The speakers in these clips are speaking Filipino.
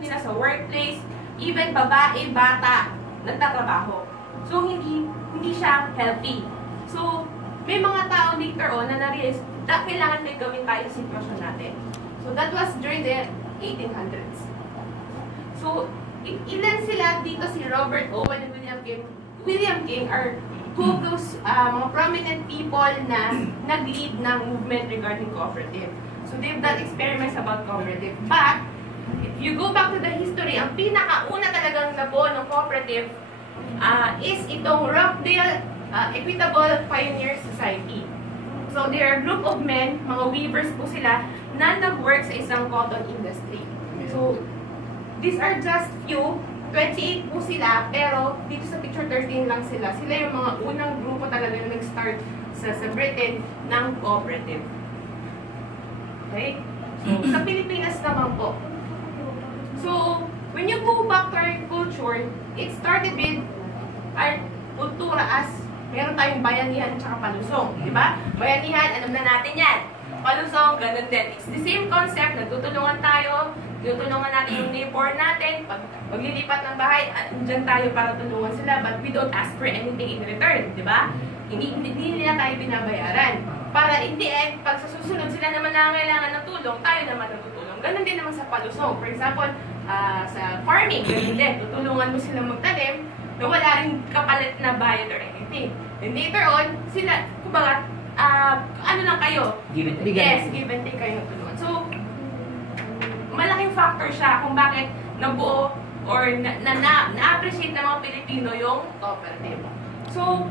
nila sa workplace, even babae, bata, nagtatrabaho. So, hindi siya healthy. So, may mga tao later on na na-realize na kailangan may gawin tayo sa sitwasyon natin. So, that was during the 1800s. So, ilan sila dito, si Robert Owen and William King are two of those mga prominent people na nag-lead ng movement regarding cooperative. So, they've done experiments about cooperative. But, if you go back to the history, ang pinakauna talagang nabuo ng cooperative is itong Rockdale Equitable Pioneer Society. So, they are a group of men, mga weavers po sila, na nag-work sa isang cotton industry. So, these are just few, 28 po sila, pero dito sa picture 13 lang sila. Sila yung mga unang grupo talaga na nag-start sa Britain ng cooperative. Okay? So, sa Pilipinas naman po. So, when you go back to our culture, it started with our kultura as meron tayong bayanihan at palusong. Diba? Bayanihan, alam na natin yan. Palusong, ganun din. It's the same concept. Nagtutulungan tayo, tutulungan natin yung neighbor natin. Pag maglilipat ng bahay, dyan tayo para tulungan sila, but we don't ask for anything in return. Diba? Hindi nila tayo binabayaran. Para in the end, pag sa susunod sila naman nangangailangan ng tulong, tayo naman ang tutulong. Ganun din naman sa palusong. For example, sa farming, ganun din. Tutulungan mo silang magtanim na wala rin kapalit na bayad or anything. And later on, sila, kumbaga, ano lang kayo? Give and take. Yes, give and take kayo tulungan. So, malaking factor siya kung bakit nabuo or na-appreciate ng mga Pilipino yung cooperative. So,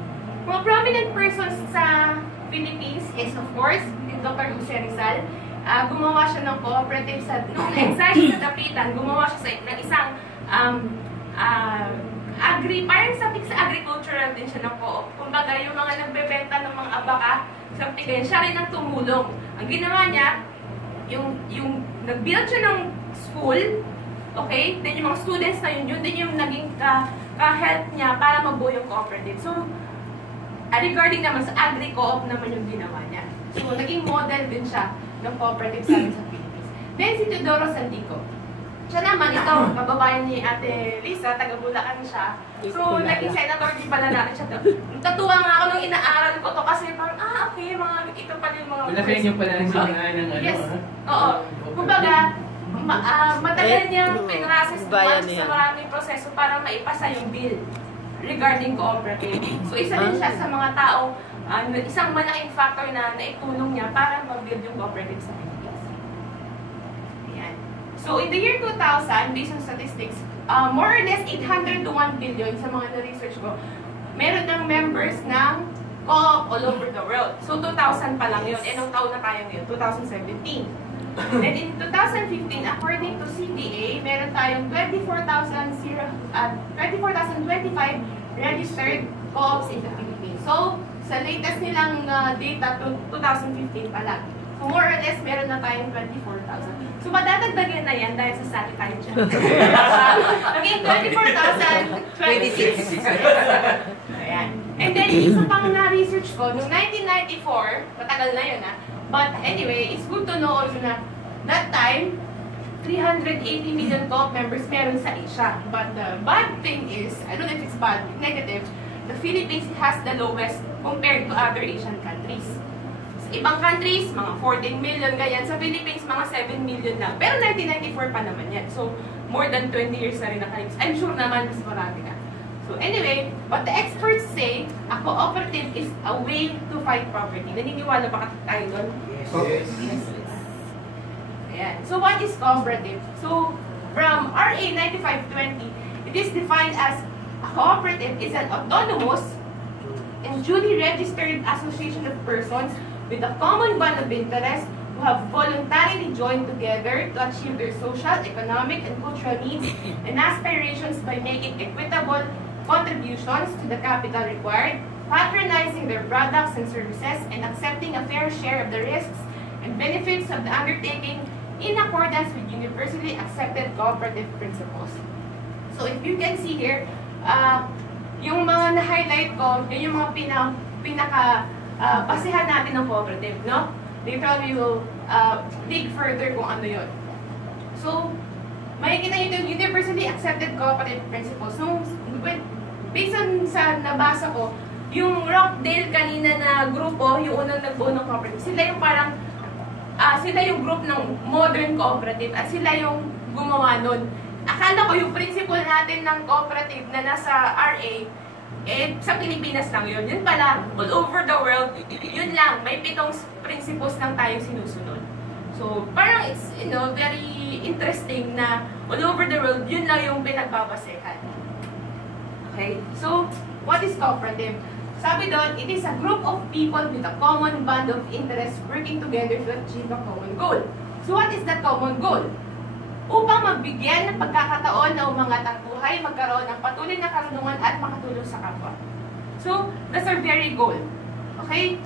mga prominent persons sa Philippines is, of course, Dr. Jose Rizal. Gumawa siya ng cooperative sa, nung na-exile sa Dapitan, gumawa siya ng isang parang sa agricultural din siya ng co-op. Kumbaga, yung mga nagbebenta ng mga abaka, something ganyan, siya rin ang tumulong. Ang ginawa niya, yung nag-build siya ng school, okay? Then yung mga students na yun din yung naging ka-help niya para mabuo yung cooperative. So, regarding naman sa agri-co-op naman yung ginawa niya. So, naging model din siya ng cooperative sa Philippines. Then, si Teodoro Sandico. Siya naman, ito, kababayan ni Ate Lisa, taga-Bulacan siya. So, naging senator din pala natin siya. Natuwa nga ako nung inaaral ko to kasi parang, okay, ito pala yung mga... Wala kayo pala ng sinangahan ng ano, yes, oo. Kumbaga, matagal niyang pinrases sa maraming proseso para maipasa yung bill regarding cooperative. So, isa din siya sa mga tao, isang malaking factor na naitulong niya para mag-build yung cooperative sa Pilipinas. So, in the year 2000, based on statistics, more or less 800 to 1 billion sa mga na-research ko, meron ng members ng co-op all over the world. So, 2000 pa lang yun. Anong taon na tayo ngayon? 2017. And in 2015, according to CDA, meron tayong 24,025 registered co-ops in the Philippines. So, sa latest nilang data, 2015 pa lang. So, more or less, meron na tayong 24,000. So, madadagdagan na yan dahil sa sali tayo dyan. Naging 24,026. Ayan. And then, isa pang na-research ko, noong 1994, matagal na yun but anyway, it's good to know also na that time, 380 million co-op members meron sa Asia. But the bad thing is, I don't know if it's bad, negative, the Philippines has the lowest compared to other Asian countries. Ibang countries, mga 14 million, ganyan. Sa Philippines, mga 7 million lang. Pero 1994 pa naman yan. So, more than 20 years na rin nakalipas. I'm sure naman, mas marami na. So, anyway, what the experts say, a cooperative is a way to fight poverty. Naniniwala ba tayo doon? Yes. Yes. Ayan. So, what is cooperative? So, from RA 9520, it is defined as a cooperative is an autonomous and duly registered association of persons with a common bond of interest who have voluntarily joined together to achieve their social, economic, and cultural needs and aspirations by making equitable contributions to the capital required, patronizing their products and services, and accepting a fair share of the risks and benefits of the undertaking in accordance with universally accepted cooperative principles. So if you can see here, yung mga na-highlight ko, yun yung mga basihan natin ng cooperative, no? Later on, we will dig further kung ano yun. So, makikita nyo yung universally accepted cooperative principles. So, based on sa nabasa ko, yung Rockdale kanina na grupo, yung unang nagbuo ng cooperative, sila yung parang, sila yung group ng modern cooperative at sila yung gumawa nun. Akala ko yung principle natin ng cooperative na nasa RA, sa Pilipinas lang yun. Yun pala, all over the world, yun lang, may 7 principles lang tayong sinusunod. So, parang it's, very interesting na all over the world, yun lang yung pinagbabasehan. Okay? So, what is cooperative? Sabi doon, it is a group of people with a common bond of interest working together to achieve a common goal. So, what is that common goal? Upang magbigyan ng pagkakataon na umangat ang buhay, magkaroon ng patuloy na karunungan at makatulong sa kapwa. So, that's our very goal. Okay?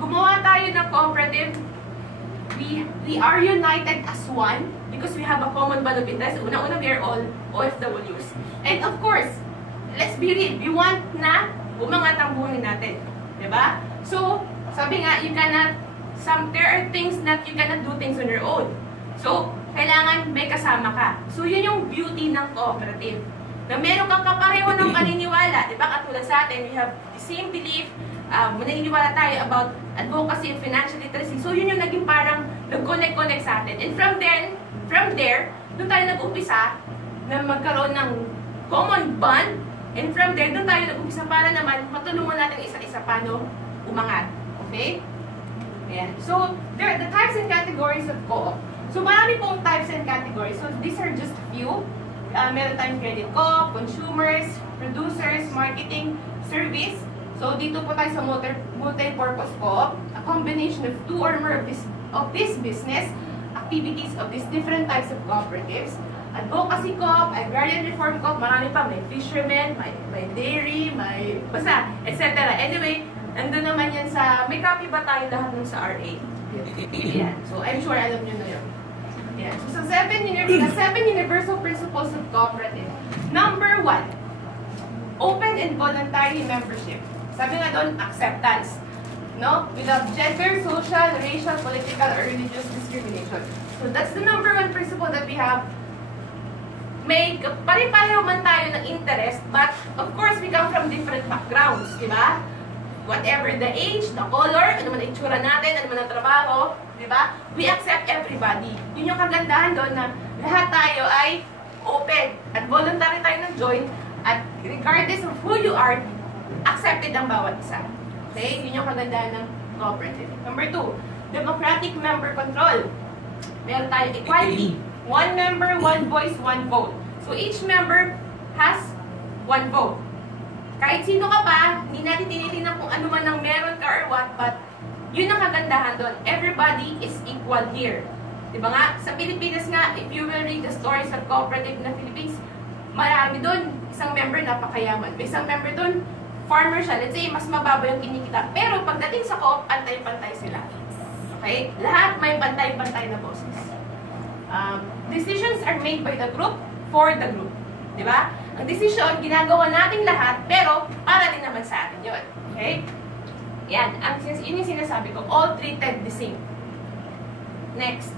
Gumawa tayo ng cooperative. We are united as one because we have a common bond of interest. Una-una, we are all OFWs. And of course, let's be real, we want na umangat ang buhay natin. Diba? So, sabi nga, there are things that you cannot do things on your own. So, kailangan may kasama ka. So, yun yung beauty ng cooperative. Na meron kang kapareho ng paniniwala. Diba? Katulad sa atin, we have the same belief. Maniniwala tayo about advocacy and financial literacy. So, yun yung naging parang nag-connect sa atin. And from there, doon tayo nag-umpisa na magkaroon ng common bond. And from there, doon tayo nag-umpisa para naman matulungan natin isa-isa paano umangat. Okay? Ayan. So, there are the types and categories of co-op. So, marami pong types and categories. So, these are just a few. Meron tayong credit co-op, consumers, producers, marketing, service. So, dito po tayo sa multi-purpose co-op. A combination of 2 or more of this business activities of these different types of cooperatives. Advocacy co-op, agrarian reform co-op, marami pa. May fishermen, may dairy, may basta, etc. Anyway, nandun naman yan sa, may copy ba tayo lahat nun sa RA? Yan. So, I'm sure alam nyo na yun. Yan. So, 7 universal principles of cooperative. Number 1, open and voluntary membership. Sabi nga doon, acceptance. No? Without gender, social, racial, political, or religious discrimination. So, that's the number 1 principle that we have. May pare-pareho man tayo ng interest, but of course, we come from different backgrounds, di ba? Whatever the age, the color, ano man ang itsura natin, ano man ang trabaho, di ba? We accept everybody. Yun yung kagandahan doon na lahat tayo ay open at voluntary tayo ng join at regardless of who you are, accepted ang bawat isa. Okay? Yun yung kagandahan ng cooperative. Number 2, democratic member control. Meron tayo equality. 1 member, 1 voice, 1 vote. So each member has 1 vote. Kahit sino ka pa, hindi natin tinitingnan kung ano man ang meron ka or what, but yun ang kagandahan doon. Everybody is equal here. Diba nga? Sa Pilipinas nga, if you will read the stories of cooperative na Philippines, marami doon. Isang member napakayaman. May isang member doon, farmer siya. Let's say, mas mababa yung kinikita. Pero pagdating sa co-op, pantay-pantay sila. Okay? Lahat may pantay-pantay na boses. Decisions are made by the group for the group. Diba? Ang decision, ginagawa nating lahat, pero para din naman sa atin yun. Okay? Yan. Yun yung sinasabi ko. All treated the same. Next.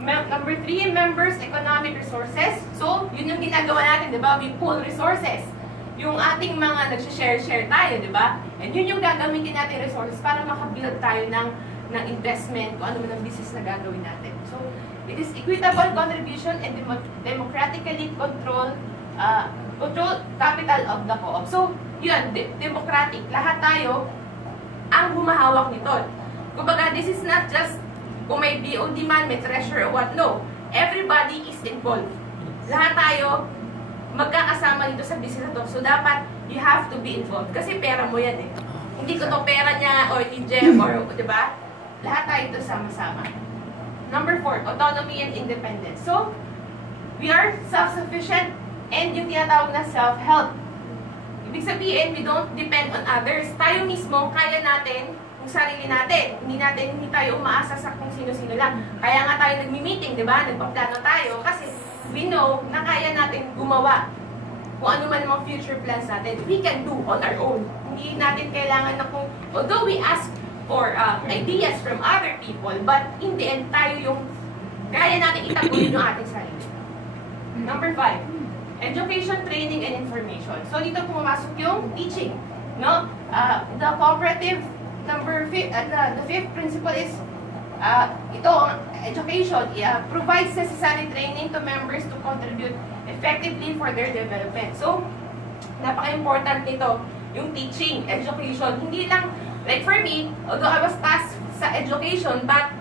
Number 3, members' economic resources. So, yun yung ginagawa natin, diba? We pool resources. Yung ating mga nagsishare-share tayo, diba? And yun yung gagamitin natin resources para makabuild tayo ng investment, kung ano man ang business na gagawin natin. So, it is equitable contribution and democratically controlled capital of the co-op. So, yun, democratic. Lahat tayo ang humahawak nito. Kumbaga, this is not just kung may BOD man, may treasurer or what. No. Everybody is involved. Lahat tayo magkakasama dito sa business na to. So, dapat you have to be involved. Kasi pera mo yan eh. Hindi ko to pera niya or ni Jeff or, diba? Lahat tayo ito sama-sama. Number 4, autonomy and independence. So, we are self-sufficient and yung tinatawag na self-help. Ibig sabihin, we don't depend on others. Tayo mismo, kaya natin yung sarili natin. Hindi tayo umaasa sa kung sino-sino lang. Kaya nga tayo nagmi-meeting, di ba? Nagpaplano tayo kasi we know na kaya natin gumawa kung ano man mga future plans natin. We can do on our own. Hindi natin kailangan na kung, although we ask for ideas from other people, but in the end, tayo yung kaya natin itaguin yung ating sarili. Number 5, education, training, and information. So dito pumasok yung teaching, no? The cooperative the fifth principle is ito, education provides necessary training to members to contribute effectively for their development. So napaka-important nito yung teaching, education. Hindi lang, like for me, although I was tasked sa education, but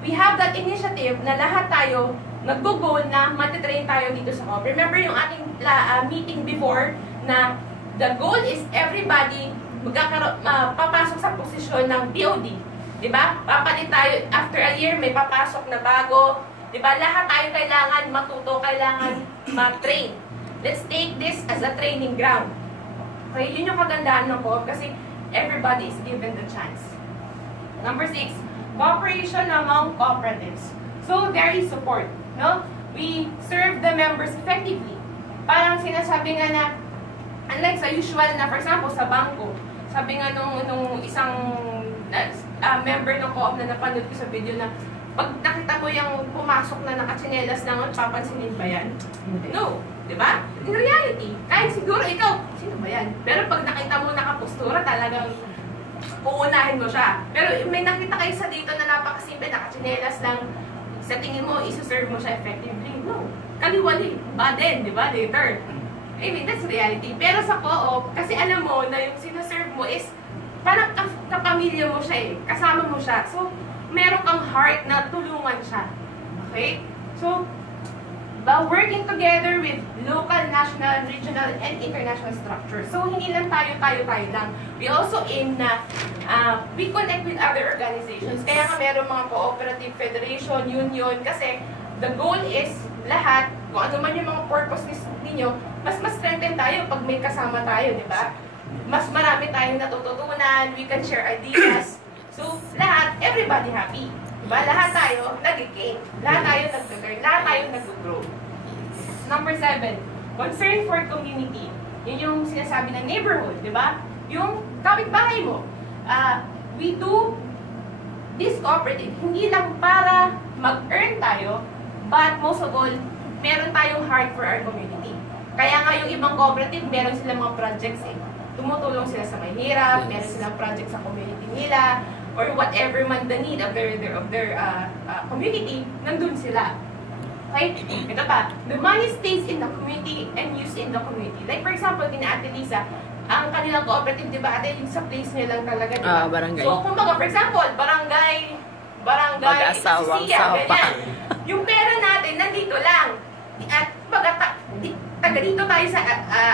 we have that initiative na lahat tayo nag-goal na matitrain tayo dito sa COP. Remember yung ating meeting before na the goal is everybody papasok sa posisyon ng DOD. Diba? Papalit tayo, after a year, may papasok na bago. Diba? Lahat tayo kailangan matuto, kailangan ma-train. Let's take this as a training ground. Okay, yun yung kagandahan ng COP kasi everybody is given the chance. Number 6, cooperation among cooperatives. So, there is support. No? We serve the members effectively. Parang sinasabi nga na, unlike sa usual na, for example, sa bangko, sabi nga nung isang member ng co-op na napanood ko sa video na, pag nakita mo yung pumasok na nakatsinelas lang, papansinin ba yan? No. Diba? In reality, kahit siguro ikaw, sino ba yan? Pero pag nakita mo nakapostura, talagang uunahin mo siya. Pero may nakita kayo sa dito na napakasimple, nakatsinelas lang, sa tingin mo, isuserve mo siya effectively. No. Kaliwali. Ba din, di ba? Later. I mean, that's reality. Pero sa co-op, kasi alam mo na yung sinuserve mo is parang kapamilya mo siya eh. Kasama mo siya. So, meron kang heart na tulungan siya. Okay? So, working together with local, national, regional, and international structures. So, hindi lang tayo lang. We also aim na we connect with other organizations. Kaya nga meron mga cooperative federation, union, kasi the goal is lahat, kung ano man yung mga purpose ninyo, mas strengthen tayo pag may kasama tayo, di ba? Mas marami tayong natututunan, we can share ideas. So, lahat, everybody happy. Diba? Lahat tayo nag-gain. Lahat tayo nag-learn. Lahat tayo nag-grow. Number 7, concern for community. Yun yung sinasabi ng neighborhood, di ba? Yung kapitbahay mo. We do this cooperative, hindi lang para mag-earn tayo, but most of all, meron tayong heart for our community. Kaya nga yung ibang cooperative, meron silang mga projects eh. Tumutulong sila sa mahirap, meron silang project sa community nila, or whatever man the need of their community, nandun sila. Okay? Ito pa, the money stays in the community and used in the community. Like for example, kina Ate Lisa, ang kanilang cooperative, di ba, ate, yung sa place nila lang talaga, di ba? Barangay. So, kumbaga, for example, barangay, mag-asawang sapa. Yung pera natin, nandito lang. At taga dito tayo sa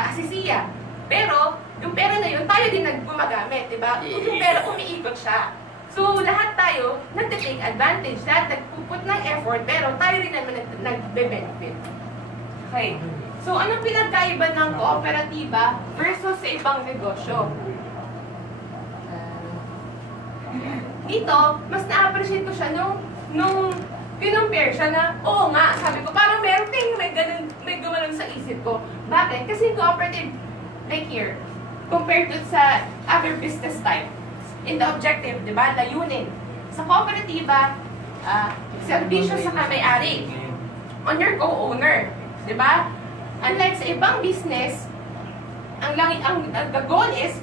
Asisiya. Pero, yung pera na yun, tayo din naggumagamit, di ba? Yung pera, umiikot siya. So, lahat tayo nagte-take advantage. Lahat nagpuput ng effort, pero tayo rin naman nagbe-benefit. Okay. So, anong pinagkaiba ng kooperatiba versus sa ibang negosyo? Dito, mas na-appreciate ko siya nung pinumpare siya na, oo nga, sabi ko, parang meron may gumanon sa isip ko. Bakit? Kasi cooperative, like here, compared to sa other business type, in the objective, di ba, layunin. Sa kooperatiba, servisyo sa kamay-ari, on your co-owner, di ba? Unlike sa ibang business, the goal is,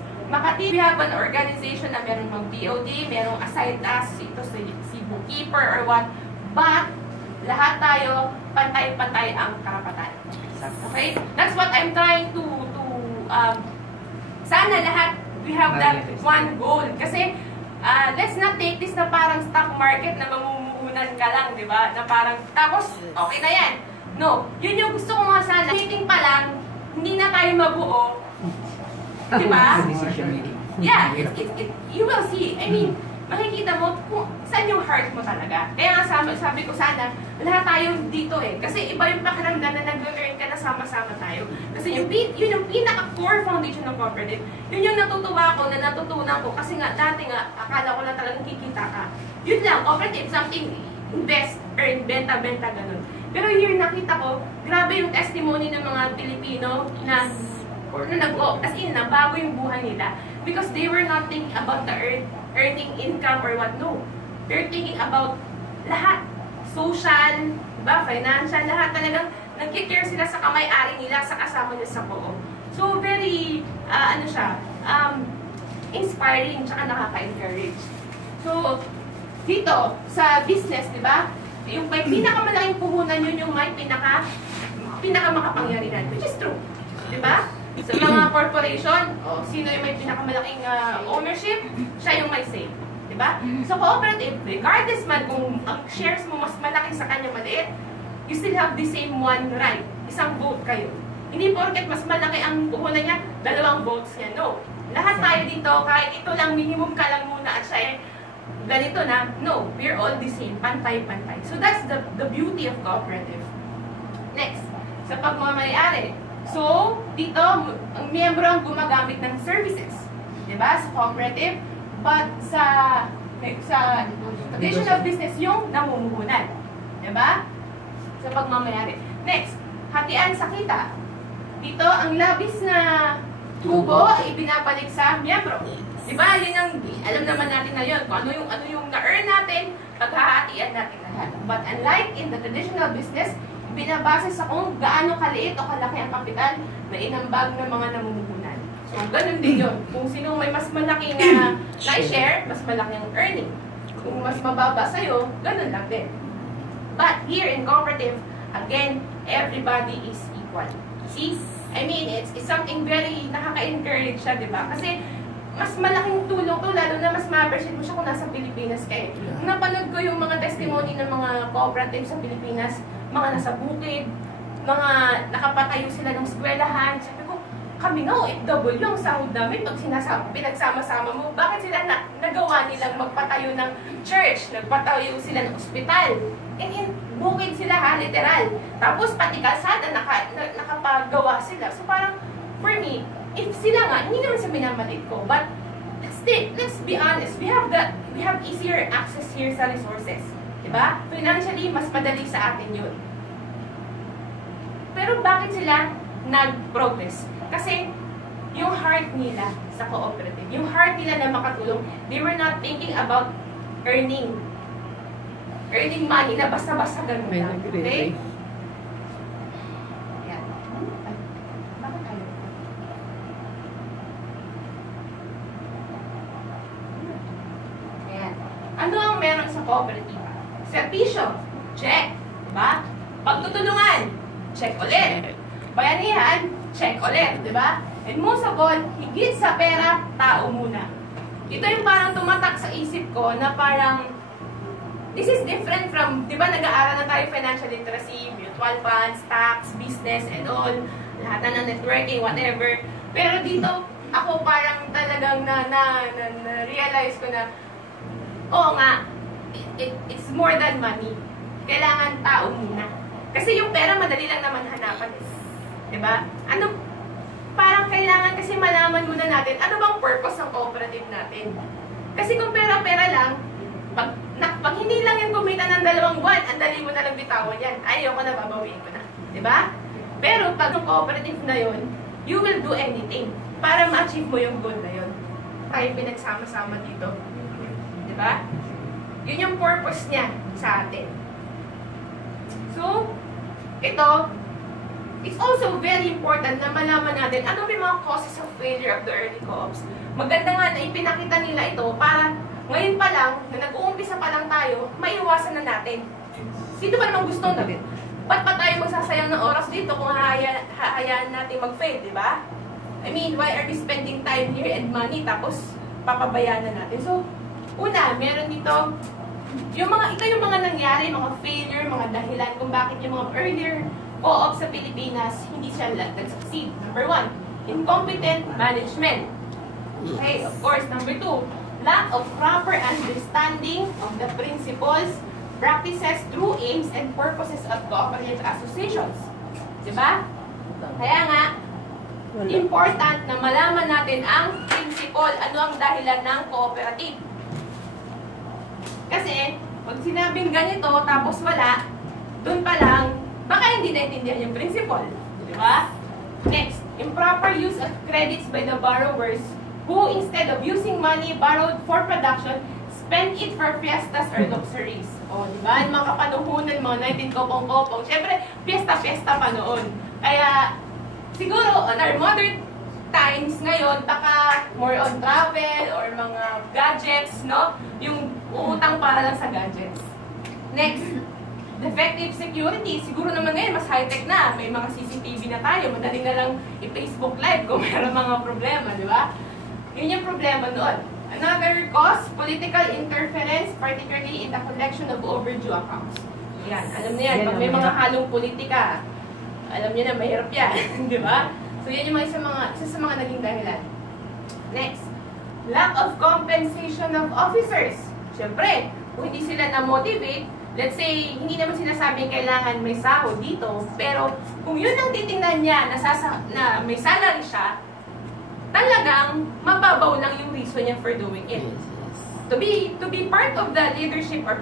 we have an organization na meron ng DOD, merong assigned task, ito si bookkeeper or what, but lahat tayo, pantay-pantay ang karapatan. Okay? That's what I'm trying to sana lahat, we have that one goal. Kasi, let's not take this na parang stock market na mamumuhunan ka lang, di ba? Na parang, tapos, okay na yan. No, yun yung gusto ko nga sana. Meeting pa lang, hindi na tayo mabuo. Di ba? Yeah, you will see. I mean, makikita mo kung saan yung heart mo talaga. Kaya nga sabi ko sana, lahat tayo dito eh. Kasi iba yung pakiramdam na nag-learn ka na sama-sama tayo. Kasi yun yung pinaka-core foundation ng cooperative. Yun yung natutuwa ko, na natutunan ko. Kasi nga, dati nga, akala ko lang talagang kikita ka. Yun lang, cooperative, something, invest, earn, benta, ganun. Pero here nakita ko, grabe yung testimony ng mga Pilipino na as in, na bago yung buhay nila. Because they were not thinking about the earning income or what, no. They're thinking about lahat. Social, diba, financial, lahat talagang nag-care sila sa kamay-ari nila, sa kasama nila sa co-op. So, very, inspiring, tsaka nakaka-encourage. So, dito, sa business, di ba? Yung may pinakamalaking puhunan yun yung may pinakamakapangyarihan, which is true. Di ba? Sa mga corporation, sino yung may pinakamalaking ownership, siya yung may say. Di ba? Sa cooperative, regardless man kung ang shares mo mas malaki sa kanya maliit, you still have the same one right. Isang vote kayo. Hindi porket mas malaki ang puhunan niya, 2 votes niya. No. Lahat tayo dito, kahit ito lang, minimum ka lang muna at siya ganito na, no, we're all the same, pantay-pantay. So that's the beauty of cooperative. Next, sa pagmamayari. So, dito, ang miyembro ang gumagamit ng services. Diba? Sa cooperative, but sa traditional business yung namumuhunan. Diba? Sa pagmamayari. Next, hatian sa kita. Dito, ang labis na tubo ay ibinabalik sa miyembro. Diba? Yun ang, alam naman natin na yun, kung ano yung na-earn natin, paghahatian natin lahat. But unlike in the traditional business, binabase sa kung gaano kaliit o kalaki ang kapital na inambag ng mga namumuhunan. So, ganun din yun. Kung sinong may mas malaki na share, mas malaki ang earning. Kung mas mababa sa'yo, ganun lang din. But here in cooperative, again, everybody is equal. See? I mean, it's something very nakaka-encourage siya, di ba? Kasi mas malaking tulong to, lalo na mas ma-appreciate mo siya kung nasa Pilipinas kayo. Nung napanood ko yung mga testimony ng mga cooperative sa Pilipinas, mga nasa bukid, mga nakapatayo sila ng eskwelahan. Sabi ko, kami nga, OFW yung sahod namin pag pinagsama-sama mo. Bakit sila nagawa nilang magpatayo ng church, nagpatayo sila ng ospital? In bukid sila ha, literal. Tapos pati kalsada, nakapagawa sila. So parang, for me, if sila nga, hindi naman sa minamalit ko, but let's be honest, we have easier access here sa resources. Diba? Financially, mas madali sa atin yun. Pero bakit sila nag-progress? Kasi yung heart nila sa cooperative, yung heart nila na makatulong, they were not thinking about earning money na basta-basta ganun lang. Okay? Yan. Bakit tayo? Ayan. Ano ang meron sa cooperative? Servisyo, check. Diba? Pagtutulungan, check ulit. Bayanihan, check ulit. Diba? And most of all, higit sa pera, tao muna. Ito yung parang tumatak sa isip ko na parang this is different from, di ba nag-aaral na tayo financial literacy, mutual funds, tax, business, and all, lahat na ng networking, whatever. Pero dito, ako parang talagang na-realize ko na, oo nga, it's more than money. Kailangan tao muna. Kasi yung pera, madali lang naman hanapan. Diba? Parang kailangan kasi malaman muna natin, ano bang purpose ng cooperative natin? Kasi kung pera-pera lang, pag hindi lang yung kumita ng 2 buwan, ang dali mo na lang bitawan yan. Ayaw ko na, babawiin ko na. Diba? Pero pag yung cooperative na yun, you will do anything para ma-achieve mo yung goal na yun. Tayo pinagsama-sama dito. Diba? Yun yung purpose niya sa atin. So, ito, it's also very important na malaman natin ano may mga causes of failure of the early co-ops. Maganda nga na ipinakita nila ito para ngayon pa lang, na nag-uumpisa pa lang tayo, maiwasan na natin. Sino ba namang gusto natin? Ba't pa tayo magsasayang ng oras dito kung hahayaan natin mag-fail, di ba? I mean, why are we spending time here and money tapos papabayaan na natin? So, una, meron dito, ito yung mga nangyari, mga failure, mga dahilan kung bakit yung mga earlier co-op sa Pilipinas, hindi siya nag-succeed. Number 1, incompetent management. Okay, of course. Number 2, lack of proper understanding of the principles, practices, true aims, and purposes of cooperative associations. Diba? Kaya nga, important na malaman natin ang principle, ano ang dahilan ng cooperative. Kasi, pag sinabing ganito, tapos wala, dun pa lang, baka hindi naintindihan yung principle. Diba? Next, improper use of credits by the borrowers who, instead of using money borrowed for production, spend it for fiestas or luxuries. O, di ba? Yung mga kapanuhunan, mga 19 kopong-kopong. Siyempre, fiesta-fiesta pa noon. Kaya, siguro, on our modern times ngayon, baka more on travel or mga gadgets, no? Yung uutang para lang sa gadgets. Next, defective security. Siguro naman ngayon, mas high-tech na. May mga CCTV na tayo. Madali na lang i-Facebook Live kung mayroon mga problema, di ba? Yun yung problema noon. Another cause, political interference, particularly in the collection of overdue accounts. Yan, alam niyo yan. Pag may mga halong politika, alam niyo na, mahirap yan. Di ba? So, yan yung isa sa mga naging dahilan. Next, lack of compensation of officers. Siyempre, kung hindi sila na-motivate, let's say, hindi naman sinasabing kailangan may sahod dito, pero kung yun ang titingnan niya na may salary siya, talagang mababaw lang yung reason niya for doing it. To be part of the leadership or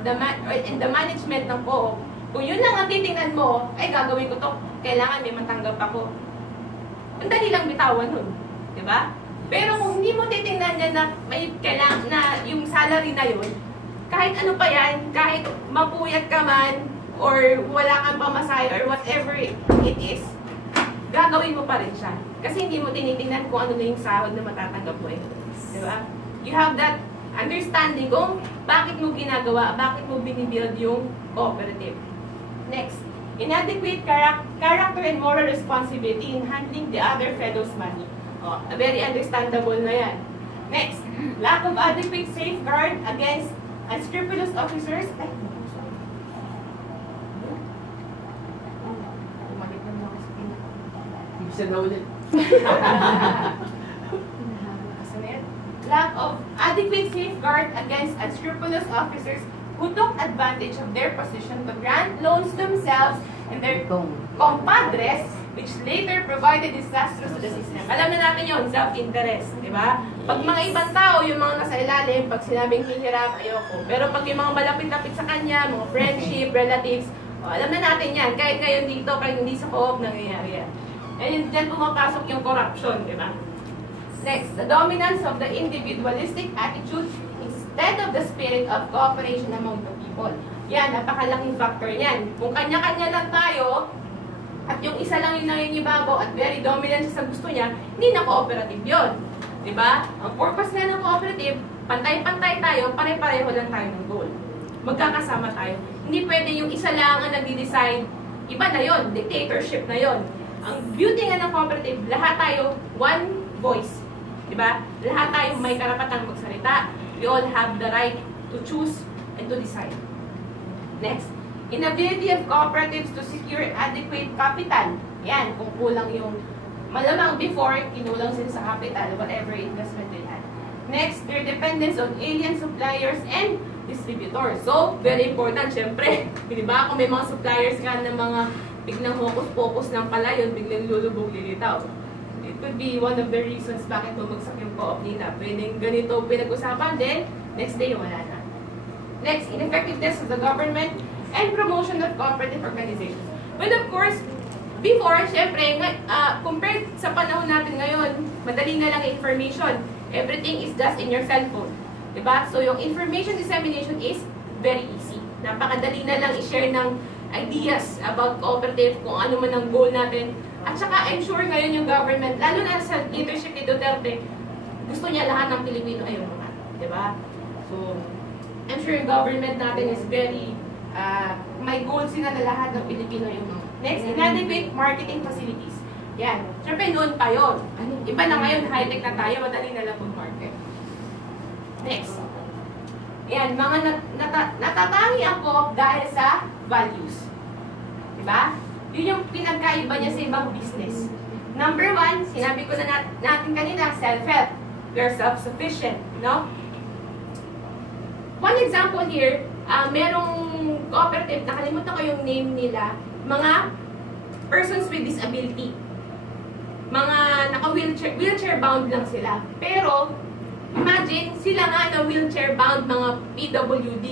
in the management ng co-op, kung yun lang ang titingnan mo, ay gagawin ko to, kailangan may matanggap ako. Ang dali lang bitawan nun. Diba? Pero kung hindi mo titingnan niya na may kailangan na yung salary na yun, kahit ano pa yan, kahit mapuyat ka man, or wala kang pamasahe, or whatever it is, gagawin mo pa rin siya. Kasi hindi mo tinitingnan kung ano na yung sahod na matatanggap mo eh. Diba? You have that understanding kung bakit mo ginagawa, bakit mo binibuild yung cooperative. Next, inadequate character and moral responsibility in handling the other fellow's money. Oh, very understandable na yan. Next, lack of adequate safeguard against unscrupulous officers. Ay, Isa na ulit. Lack of adequate safeguard against unscrupulous officers who took advantage of their position to grant loans themselves and their compadres, which later provided disasters to the system. Alam na natin yun, self-interest, di ba? Pag mga ibang tao, yung mga nasa ilalim, pag sinabing hihirap, ayoko. Pero pag yung mga malapit-lapit sa kanya, mga friendship, relatives, alam na natin yan. Kahit ngayon dito, kahit hindi sa co-op, nangyayari yan. And dyan pumapasok yung corruption, di ba? Next, the dominance of the individualistic attitude instead of the spirit of cooperation among the people. Yan, napakalaking factor yan. Kung kanya-kanya lang tayo, at yung isa lang yung nangingibabaw at very dominant sa gusto niya, hindi na cooperative yun. Diba? Ang purpose nga ng cooperative, pantay-pantay tayo, pare-pareho lang tayo ng goal. Magkakasama tayo. Hindi pwede yung isa lang ang nagdi-decide. Iba na yun, dictatorship na yun. Ang beauty nga ng cooperative, lahat tayo one voice. Diba? Lahat tayo may karapatang magsalita. We all have the right to choose and to decide. Next, inability of cooperatives to secure adequate capital. Yan, kung kulang yung, malamang before, kinulang sila sa capital, whatever investment they had. Next, their dependence on alien suppliers and distributors. So, very important, syempre. Diba? Kung may mga suppliers ka ng mga biglang hokus-pokus ng pala yun, biglang lulubog lilitaw. It could be one of the reasons bakit bumagsak yung co-op nila. Pwedeng ganito pinag-usapan, then next day wala na. Next, ineffectiveness of the government and promotion of cooperative organizations. But of course, before, syempre, compared sa panahon natin ngayon, madali na lang information. Everything is just in your cellphone. Diba? So, yung information dissemination is very easy. Napakadali na lang i-share ng ideas about cooperative, kung ano man ang goal natin. At saka, I'm sure ngayon yung government, lalo na sa leadership ni Duterte, gusto niya lahat ng Pilipino ay umangat. Diba? So, I'm sure yung government natin is very, may goal sila na lahat ng Pilipino yung umangat. Next, inadequate marketing facilities. Yan. Siyempre, noon pa yun. Iba na ngayon, high-tech na tayo, madali na lang market. Next. Yan, mga natatangi ako dahil sa values. Diba? Yun yung pinagkaiba niya sa ibang business. Number one, sinabi ko na natin kanina, self-help. We're self-sufficient, no? One example here, merong cooperative, nakalimutan ko yung name nila, mga persons with disability. Mga naka-wheelchair bound lang sila. Pero, imagine, sila nga na wheelchair bound, mga PWD,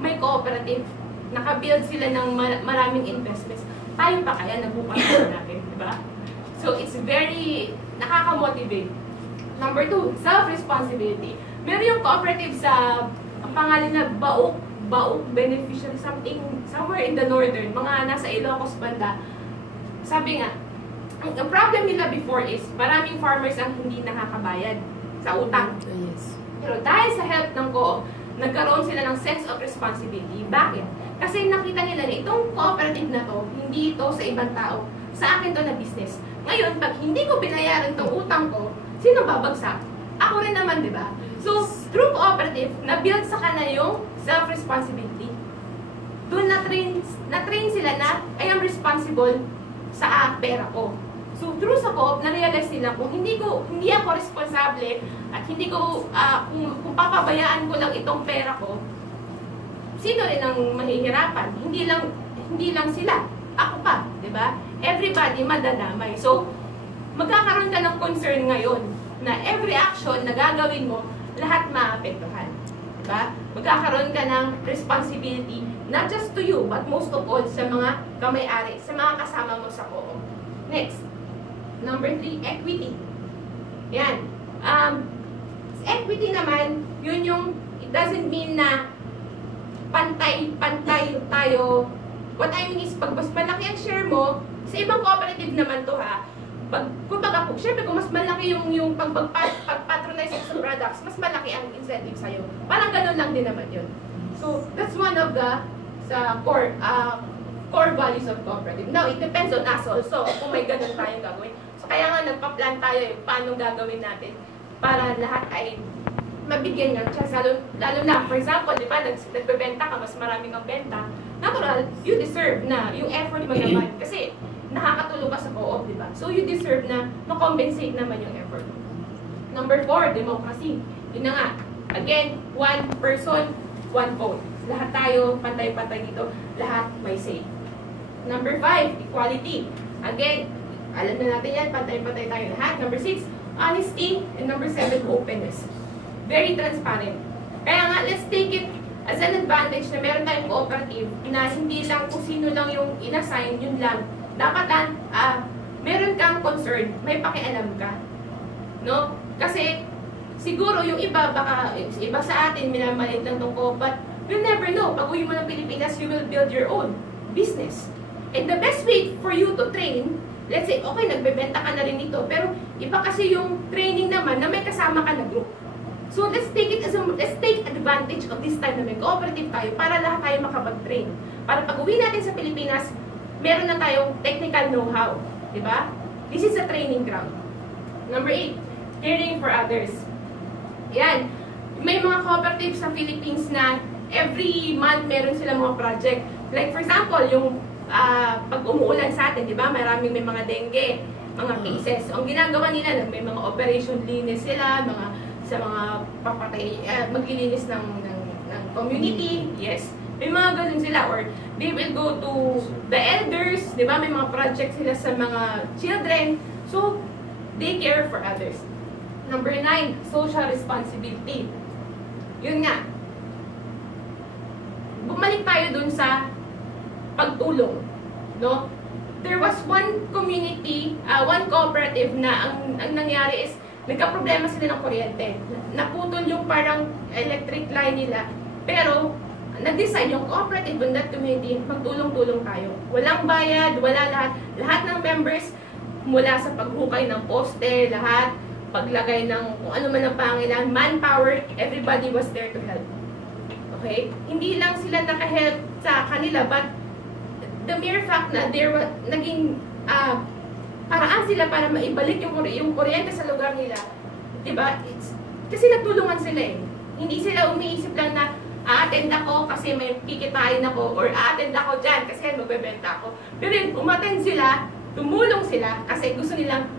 may cooperative. Naka-build sila ng maraming investments. Tayo pa kaya nabukas natin, di ba? So, it's very nakaka-motivate. Number two, self-responsibility. Meron yung cooperative sa ang pangalan na Baok Beneficiary, somewhere in the northern, mga nasa Ilocos banda. Sabi nga, ang problem nila before is, maraming farmers ang hindi nakakabayad sa utang. Yes. Pero dahil sa help ng co-op, nagkaroon sila ng sense of responsibility. Bakit? Kasi nakita nila na itong cooperative na to, hindi ito sa ibang tao. Sa akin to na business. Ngayon, pag hindi ko binayaran itong utang ko, sino babagsak? Ako rin naman, di ba? So, through cooperative, na-build sa kanila yung self-responsibility. Doon na-train sila na I am responsible sa pera ko. So, through sa co-op, na-realize nila kung hindi ako responsable at hindi ko, kung papabayaan ko lang itong pera ko, sino rin ang mahihirapan? Hindi lang sila. Ako pa, di ba? Everybody madadamay. So, magkakaroon ka ng concern ngayon na every action na gagawin mo, lahat maapektuhan. Di ba? Magkakaroon ka ng responsibility, not just to you, but most of all, sa mga kamay-ari, sa mga kasama mo sa co-op. Next. Number 3, equity. Yan. Equity naman, yun yung, it doesn't mean na pantay tayo. What I mean is, pag mas malaki ang share mo, sa ibang cooperative naman to ha, syempre kung mas malaki yung pag-patronize sa products, mas malaki ang incentive sa'yo. Parang ganun lang din naman yun. So, that's one of the core values of cooperative. Now, it depends on us also kung may ganun tayong gagawin. So, kaya nga nagpa-plan tayo yung paano gagawin natin para lahat ay mabigyan ng chance. Lalo na, for example, di ba, nagbebenta ka, mas marami kang benta. Natural, you deserve na yung effort mo naman. Kasi, nakakatulong ka sa co-op, di ba? So, you deserve na ma-compensate naman yung effort. Number 4, democracy. Yun na nga. Again, one person, one vote. Lahat tayo, pantay-pantay dito. Lahat may say. Number 5, equality. Again, alam na natin yan, pantay-pantay tayo lahat. Number 6, honesty. And number 7, openness. Very transparent. Kaya nga, let's take it as an advantage na meron tayong cooperative na hindi lang kung sino lang yung inassign, yun lang. Dapat meron kang concern, may pakialam ka. No? Kasi, siguro yung iba, baka iba sa atin, minamalit lang itong co-op, but you'll never know. Pag uwi mo ng Pilipinas, you will build your own business. And the best way for you to train, let's say, okay, nagbebenta ka na rin ito, pero iba kasi yung training naman na may kasama ka na group. So, let's take advantage of this time na may cooperative tayo para lahat tayo makapag-train. Para pag uwi natin sa Pilipinas, meron na tayong technical know-how. Diba? This is a training ground. Number 8, caring for others. Yan. May mga cooperatives sa Philippines na every month meron sila mga project. Like for example, yung pag umuulan sa atin, diba? May mga dengue, mga cases. Ang ginagawa nila, may mga operation linis sila, sa mga papatay, maglilinis ng community. Yes. May mga ganun sila. Or they will go to the elders. Di ba? May mga project sila sa mga children. So, they care for others. Number 9, social responsibility. Yun nga. Bumalik tayo dun sa pagtulong. No? There was one community, one cooperative na ang nangyari is nagka-problema sila ng kuryente. Naputol yung parang electric line nila. Pero, nag-decide yung cooperative in that community, magtulong-tulong tayo. Walang bayad, wala lahat. Lahat ng members, mula sa paghukay ng poste, lahat, paglagay ng kung ano man ang pangailangan, manpower, everybody was there to help. Okay? Hindi lang sila naka-help sa kanila, but the mere fact na naging paraan sila para maibalik yung kuryente sa lugar nila. Diba? Kasi nagtulungan sila eh. Hindi sila umiisip lang na a-attend ako kasi may kikitain ako or a-attend ako dyan kasi magbebenta ako. Pero yun, umattend sila, tumulong sila kasi gusto nilang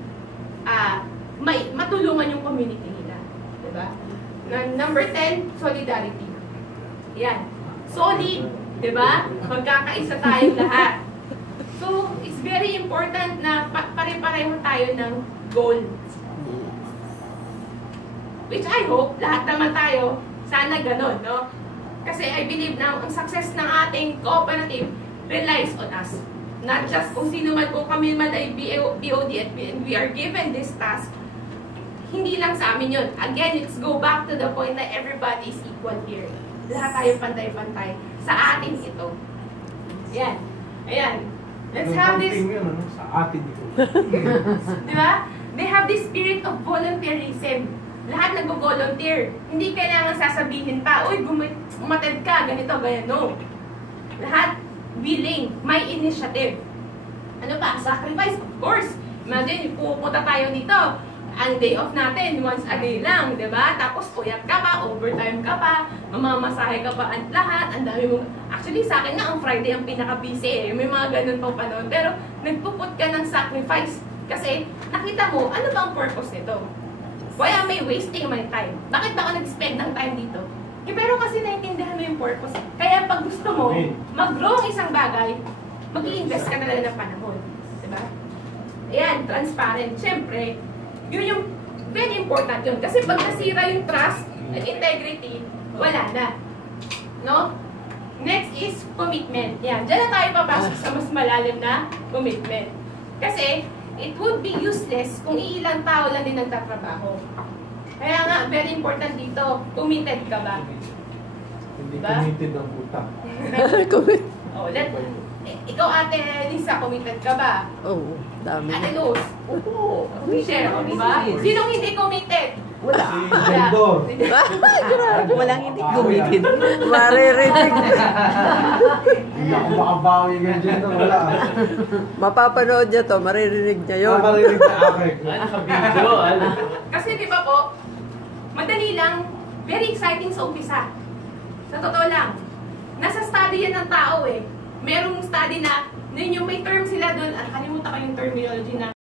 matulungan yung community nila. Diba? Number 10, solidarity. Yan. Solid. Diba? Magkakaisa tayong lahat. So, it's very important na pare-pareho tayo ng goal. Which I hope, lahat naman tayo, sana ganun, no? Kasi I believe na ang success ng ating cooperative relies on us. Not just kung sino man, kung kami man ay BOD at we are given this task, hindi lang sa amin yun. Again, let's go back to the point that everybody is equal here. Lahat tayo pantay-pantay. Sa atin ito. Ayan. Ayan. Let's have this... Sa atin ito. Di ba? They have this spirit of volunteerism. Lahat nag-volunteer. Hindi kailangan sasabihin pa, uy, umatid ka, ganito, ganyan. No. Lahat willing, may initiative. Ano pa? Sacrifice, of course. Imagine, pupunta tayo dito. Ang day off natin, once a day lang, di ba? Tapos puyat ka pa, overtime ka pa, mamamasahe ka pa at lahat, ang dami mo. Actually, sa akin nga, ang Friday ang pinaka-busy eh. May mga ganun pang panahon. Pero, nagpuput ka ng sacrifice. Kasi, nakita mo, ano ba ang purpose nito? Why am I wasting my time? Bakit ba ako nag-spend ng time dito? Pero kasi naintindihan mo yung purpose. Kaya pag gusto mo, mag-grow ang isang bagay, mag-i-invest ka talaga ng panahon. Diba? Ayan, transparent. Siyempre, yun yung very important yun. Kasi pag nasira yung trust and integrity, wala na. No? Next is commitment. Yan. Diyan na tayo papasok sa mas malalim na commitment. Kasi, it would be useless kung iilang tao lang din nagtatrabaho. Kaya nga, very important dito, committed ka ba? Hindi diba? committed ang utang. Oh, ikaw, Ate Lisa, committed ka ba? Oo, dami. Ate Luz? Oo. Share ako, diba? Sinong hindi committed? Wala. Si vendor. Grabe, walang hindi committed. Maririnig. Hindi ako makabawi nga dyan. Wala. Mapapanood niya to, maririnig niya yun. Marinig na akin. Nakabidyo, Kasi di ba po, madali lang, very exciting sa umpisa. Sa totoo lang, nasa study yan ng tao eh. Merong study na, yun yung may term sila doon, kalimutan ko yung terminology na